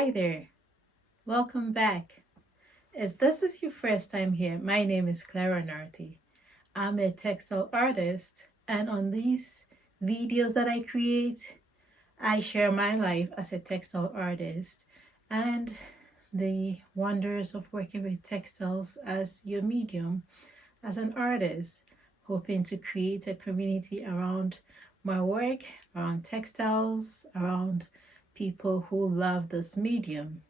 Hi there, welcome back. If this is your first time here, my name is Clara Narty. I'm a textile artist, and on these videos that I create, I share my life as a textile artist and the wonders of working with textiles as your medium, as an artist, hoping to create a community around my work, around textiles, around people who love this medium.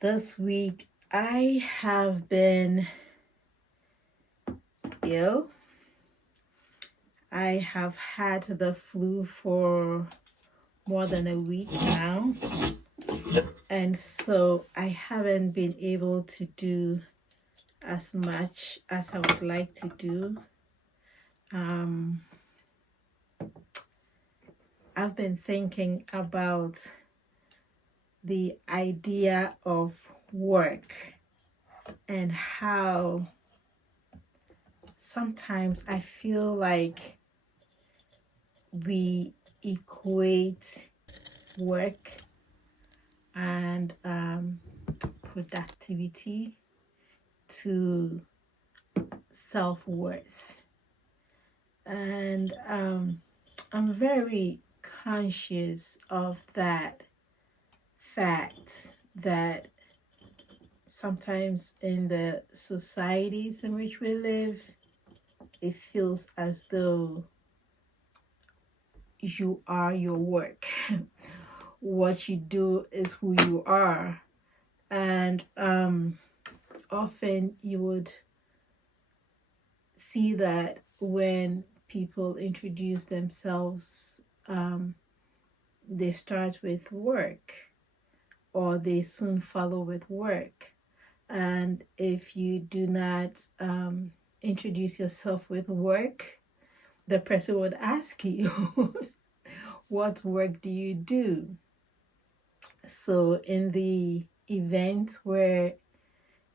This week, I have been ill. I have had the flu for more than a week now, and so I haven't been able to do as much as I would like to do. I've been thinking about the idea of work and how sometimes I feel like we equate work and productivity to self-worth. And I'm very conscious of that fact that sometimes in the societies in which we live, it feels as though you are your work. What you do is who you are. And often you would see that when people introduce themselves, they start with work or they soon follow with work. And if you do not introduce yourself with work, the person would ask you, what work do you do? So in the event where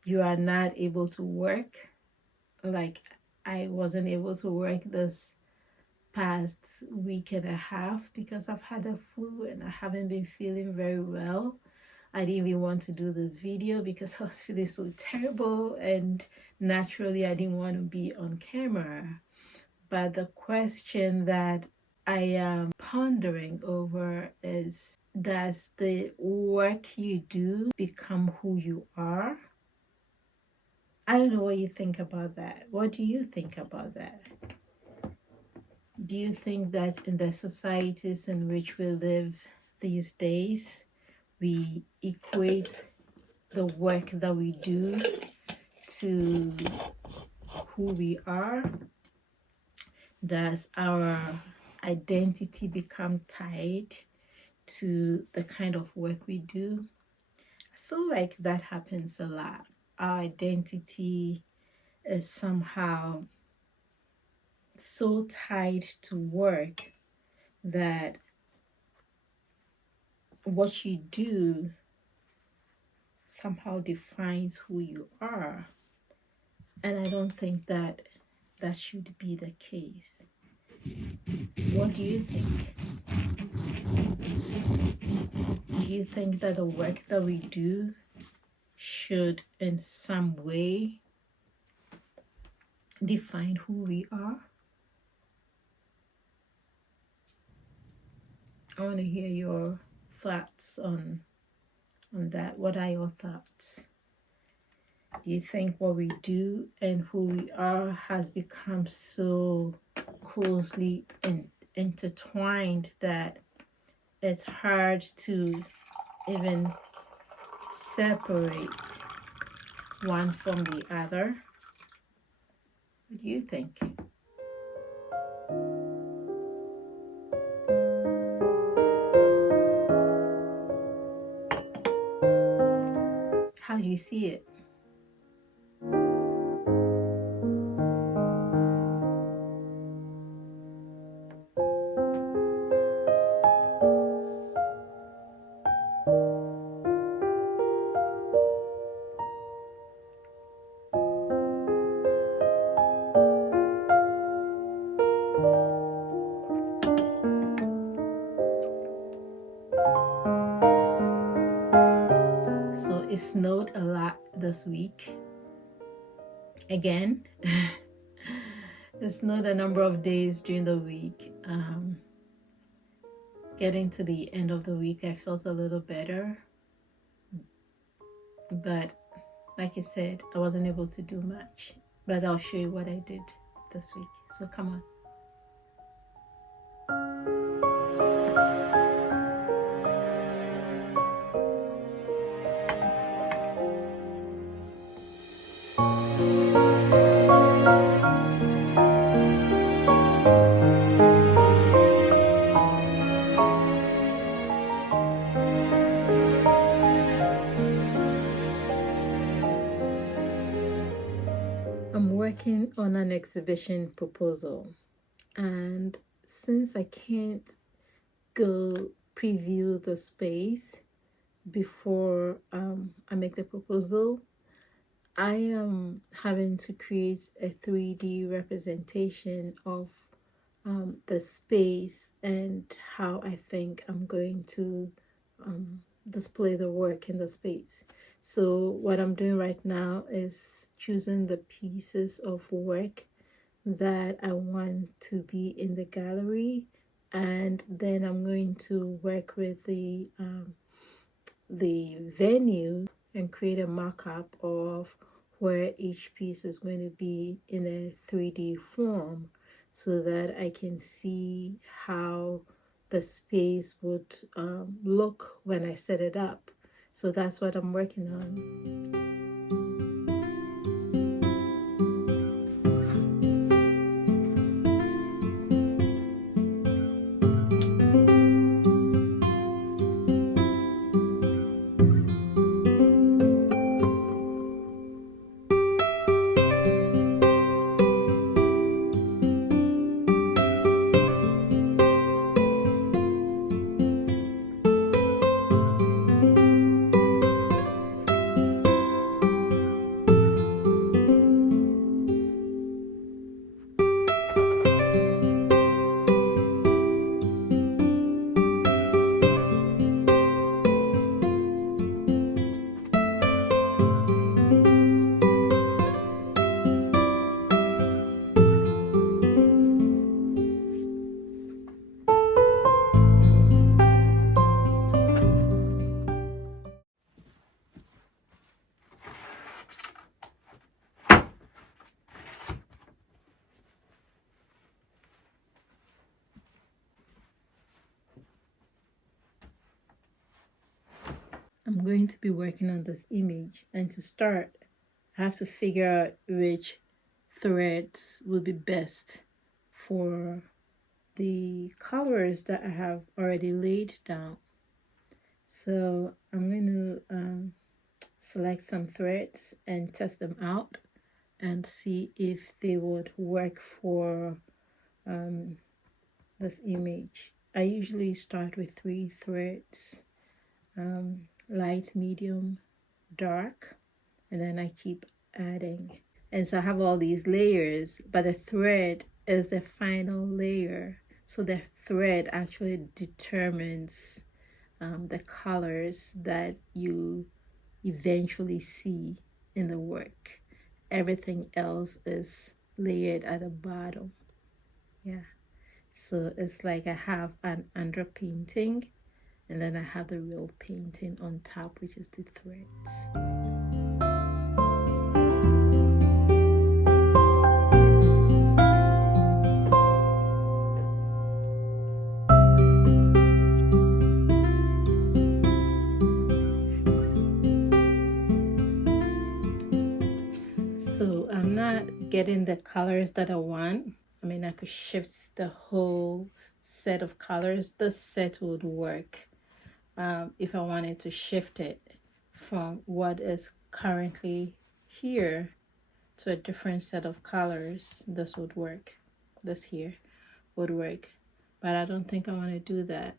you are not able to work, like I wasn't able to work this past week and a half because I've had a flu and I haven't been feeling very well. I didn't even want to do this video because I was feeling so terrible, and naturally I didn't want to be on camera. But the question that I am pondering over is, does the work you do become who you are? I don't know what you think about that. What do you think about that? Do you think that in the societies in which we live these days, we equate the work that we do to who we are? Does our identity become tied to the kind of work we do? I feel like that happens a lot. Our identity is somehow so tied to work that what you do somehow defines who you are. And I don't think that that should be the case. What do you think? Do you think that the work that we do should in some way define who we are? I want to hear your thoughts on that. What are your thoughts? Do you think what we do and who we are has become so closely intertwined that it's hard to even separate one from the other? What do you think? How do you see it? it snowed a lot this week. Again, it snowed a number of days during the week. Getting to the end of the week, I felt a little better. But like I said, I wasn't able to do much. But I'll show you what I did this week. So come on. I'm working on an exhibition proposal, and since I can't go preview the space before I make the proposal, I am having to create a 3D representation of the space and how I think I'm going to display the work in the space. So what I'm doing right now is choosing the pieces of work that I want to be in the gallery, and then I'm going to work with the venue and create a mock-up of where each piece is going to be in a 3D form, so that I can see how the space would look when I set it up. So that's what I'm working on. I'm going to be working on this image, and to start, I have to figure out which threads will be best for the colors that I have already laid down. So I'm going to select some threads and test them out and see if they would work for this image. I usually start with 3 threads. Light, medium, dark, and then I keep adding. And so I have all these layers, but the thread is the final layer. So the thread actually determines the colors that you eventually see in the work. Everything else is layered at the bottom. Yeah. So it's like I have an underpainting, and then I have the real painting on top, which is the threads. So I'm not getting the colors that I want. I mean, I could shift the whole set of colors. This set would work. If I wanted to shift it from what is currently here to a different set of colors, this would work. This here would work, but I don't think I want to do that.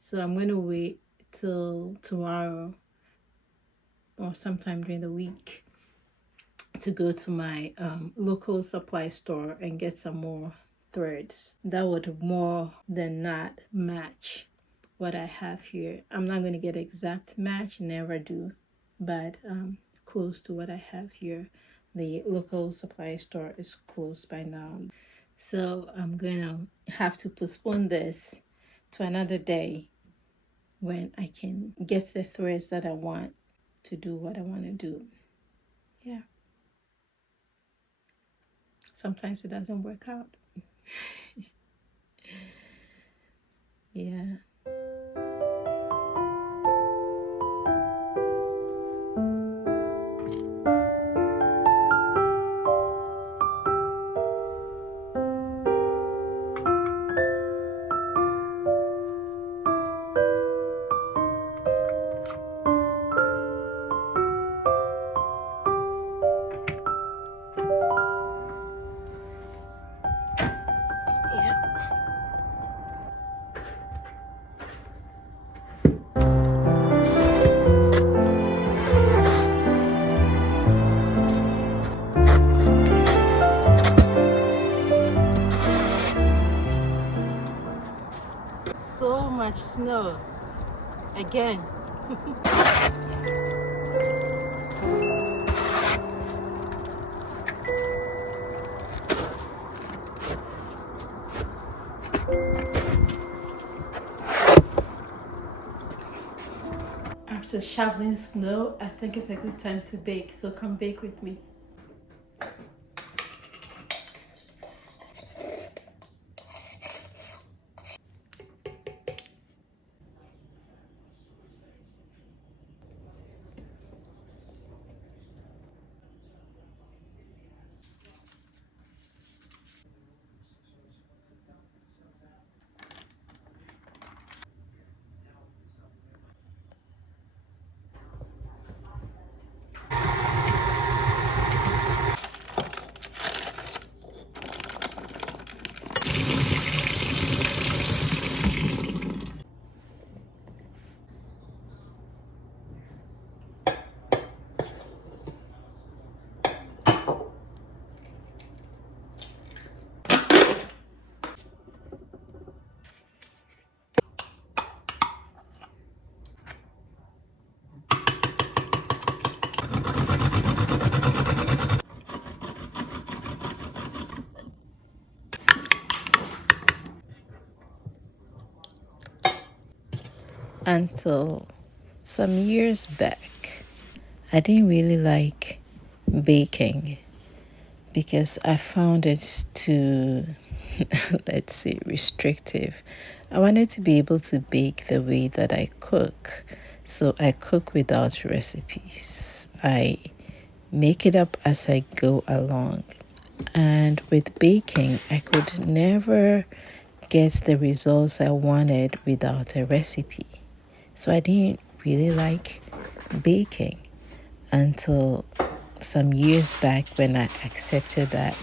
So I'm going to wait till tomorrow or sometime during the week to go to my local supply store and get some more threads that would more than not match what I have here. I'm not going to get exact match, never do, but close to what I have here. The local supply store is closed by now. So I'm going to have to postpone this to another day when I can get the threads that I want to do what I want to do. Yeah. Sometimes it doesn't work out. Yeah. So much snow again. After shoveling snow, I think it's a good time to bake, so come bake with me. Until some years back, I didn't really like baking because I found it too, let's say, restrictive. I wanted to be able to bake the way that I cook. So I cook without recipes. I make it up as I go along. And with baking, I could never get the results I wanted without a recipe. So I didn't really like baking until some years back when I accepted that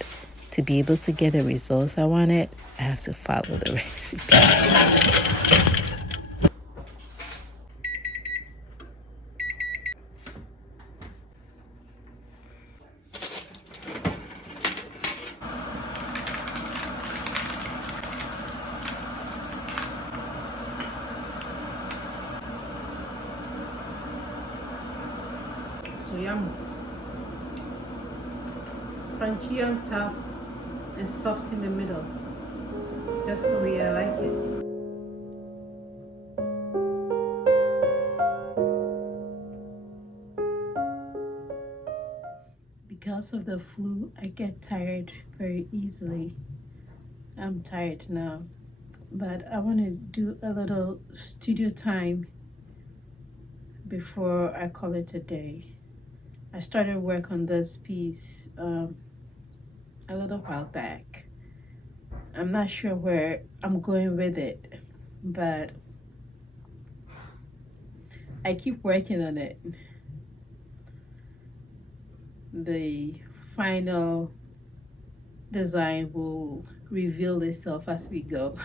to be able to get the results I wanted, I have to follow the recipe. So yummy. Crunchy on top and soft in the middle. Just the way I like it. Because of the flu, I get tired very easily. I'm tired now, but I want to do a little studio time before I call it a day. I started work on this piece a little while back. I'm not sure where I'm going with it, but I keep working on it. The final design will reveal itself as we go.